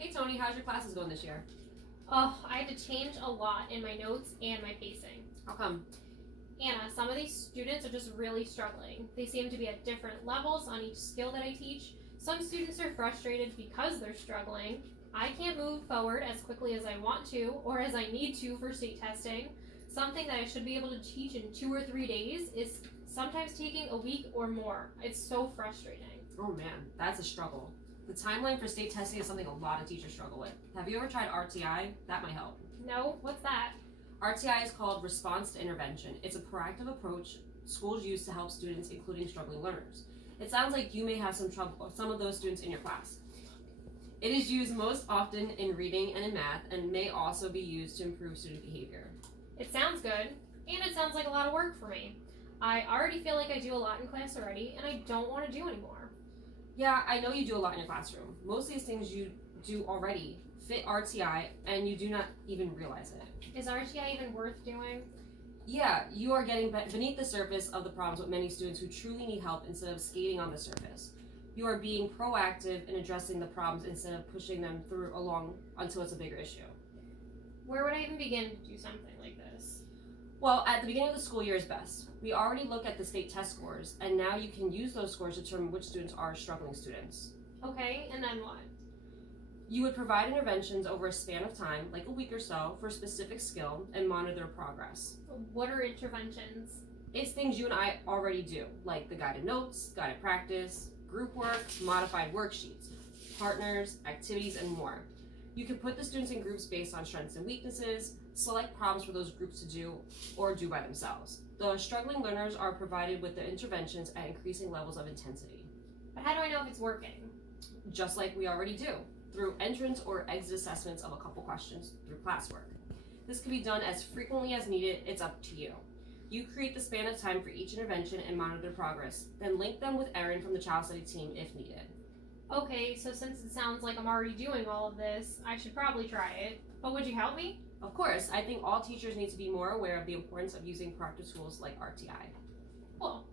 Hey Tony, how's your classes going this year? Oh, I had to change a lot in my notes and my pacing. How come? Anna, some of these students are just really struggling. They seem to be at different levels on each skill that I teach. Some students are frustrated because they're struggling. I can't move forward as quickly as I want to or as I need to for state testing. Something that I should be able to teach in 2 or 3 days is sometimes taking a week or more. It's so frustrating. Oh man, that's a struggle. The timeline for state testing is something a lot of teachers struggle with. Have you ever tried RTI? That might help. No? What's that? RTI is called Response to Intervention. It's a proactive approach schools use to help students, including struggling learners. It sounds like you may have some of those students in your class. It is used most often in reading and in math, and may also be used to improve student behavior. It sounds good, and it sounds like a lot of work for me. I already feel like I do a lot in class already, and I don't want to do anymore. Yeah, I know you do a lot in your classroom. Most of these things you do already fit RTI, and you do not even realize it. Is RTI even worth doing? Yeah, you are getting beneath the surface of the problems with many students who truly need help instead of skating on the surface. You are being proactive in addressing the problems instead of pushing them through along until it's a bigger issue. Where would I even begin to do something like this? Well, at the beginning of the school year is best. We already look at the state test scores, and now you can use those scores to determine which students are struggling students. Okay, and then what? You would provide interventions over a span of time, like a week or so, for a specific skill and monitor their progress. What are interventions? It's things you and I already do, like the guided notes, guided practice, group work, modified worksheets, partners, activities, and more. You can put the students in groups based on strengths and weaknesses, select problems for those groups to do, or do by themselves. The struggling learners are provided with the interventions at increasing levels of intensity. But how do I know if it's working? Just like we already do, through entrance or exit assessments of a couple questions through classwork. This can be done as frequently as needed. It's up to you. You create the span of time for each intervention and monitor their progress, then link them with Erin from the Child Study team if needed. Okay, so since it sounds like I'm already doing all of this, I should probably try it. But would you help me? Of course, I think all teachers need to be more aware of the importance of using proactive tools like RTI. Cool.